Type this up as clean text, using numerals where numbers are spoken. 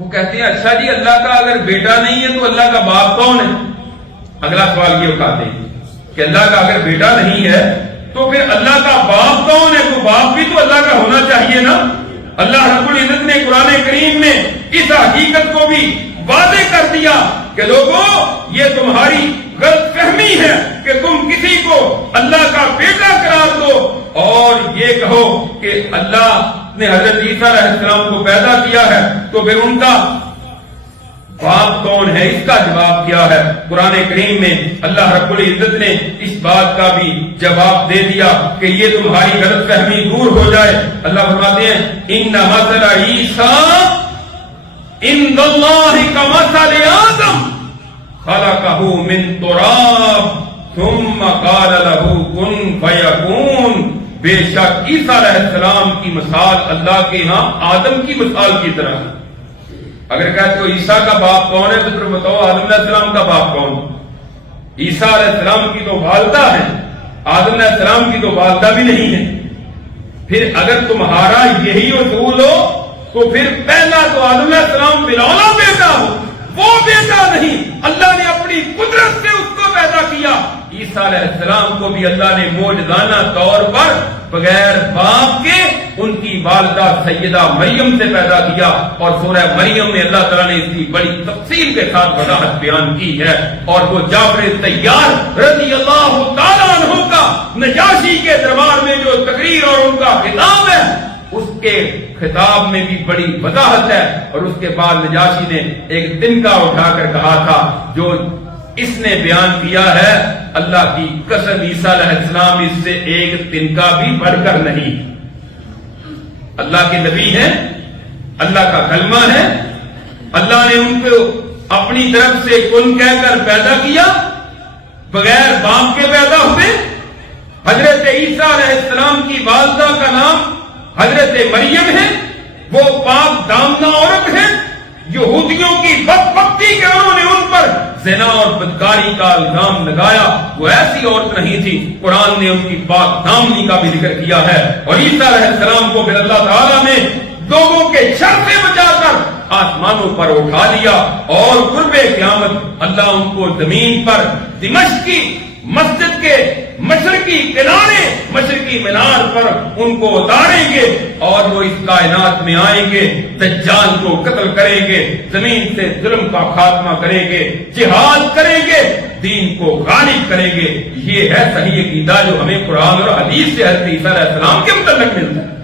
وہ کہتے ہیں اچھا جی اللہ کا اگر بیٹا نہیں ہے تو اللہ کا باپ کون ہے؟ اگلا سوال یہ اٹھاتے ہیں کہ اللہ کا اگر بیٹا نہیں ہے تو پھر اللہ کا باپ کون ہے؟ تو باپ بھی تو اللہ کا ہونا چاہیے نا۔ اللہ رب العزت نے قرآن کریم میں اس حقیقت کو بھی واضح کر دیا کہ لوگوں یہ تمہاری غلط فہمی ہے کہ تم کسی کو اللہ کا بیٹا قرار دو اور یہ کہو کہ اللہ نے حضرت عیسیٰ علیہ السلام کو پیدا کیا ہے تو پھر ان کا باپ کون ہے؟ اس کا جواب کیا ہے؟ قرآن کریم میں اللہ رب العزت نے اس بات کا بھی جواب دے دیا کہ یہ تمہاری غلط فہمی دور ہو جائے۔ اللہ فرماتے ہیں ان مثل عیسیٰ عند اللہ کمثل آدم خلقہ من تراب ثم قال له کن فیکون۔ بے شک عیسیٰ علیہ السلام کی مثال اللہ کے ہاں آدم کی مثال کی طرح ہے۔ اگر کہتے ہو عیسیٰ کا باپ کون ہے تو پھر بتاؤ آدم علیہ السلام کا باپ کون؟ عیسیٰ علیہ السلام کی تو والدہ ہے، آدم علیہ السلام کی تو والدہ بھی نہیں ہے۔ پھر اگر تمہارا یہی اصول ہو تو پھر پہلا تو آدم علیہ السلام بلاولا بیٹا ہو، وہ بیٹا نہیں، اللہ نے اپنی قدرت سے اس کو پیدا کیا۔ عیسیٰ علیہ السلام کو بھی اللہ نے معجزانہ طور پر بغیر باپ کے ان کی والدہ سیدہ مریم سے پیدا کیا، اور سورہ مریم میں اللہ تعالیٰ نے اس کی بڑی تفصیل کے ساتھ وضاحت بیان کی ہے۔ اور وہ جعفر طیار رضی اللہ تعالیٰ عنہ کا نجاشی کے دربار میں جو تقریر اور ان کا خطاب ہے اس کے خطاب میں بھی بڑی وضاحت ہے۔ اور اس کے بعد نجاشی نے ایک تنکا اٹھا کر کہا تھا جو اس نے بیان کیا ہے اللہ کی قسم عیسیٰ علیہ السلام اس سے ایک تنکا بھی بڑھ کر نہیں۔ اللہ کے نبی ہیں، اللہ کا کلمہ ہے، اللہ نے ان کو اپنی طرف سے کن کہہ کر پیدا کیا، بغیر باپ کے پیدا ہوئے۔ حضرت عیسیٰ علیہ السلام کی والدہ کا نام حضرت مریم ہے، وہ پاک دامنہ عورت ہے۔ یہودیوں کی بدبختی کے انہوں نے ان پر زنا اور بدکاری کا الزام لگایا، وہ ایسی عورت نہیں تھی، قرآن نے ان کی پاک دامنی کا بھی ذکر کیا ہے۔ اور عیسیٰ علیہ السلام کو پھر اللہ تعالیٰ نے لوگوں کے شر سے بچا کر آسمانوں پر اٹھا لیا، اور قرب قیامت اللہ ان کو زمین پر دمشق کی مسجد کے مشرقی کنارے مشرقی مینار پر ان کو اتاریں گے، اور وہ اس کائنات میں آئیں گے، دجال کو قتل کریں گے، زمین سے ظلم کا خاتمہ کریں گے، جہاد کریں گے، دین کو غالب کریں گے۔ یہ ہے صحیح عقیدہ جو ہمیں قرآن اور حدیث سے حضرت عیسیٰ علیہ السلام کے متعلق ملتا ہے۔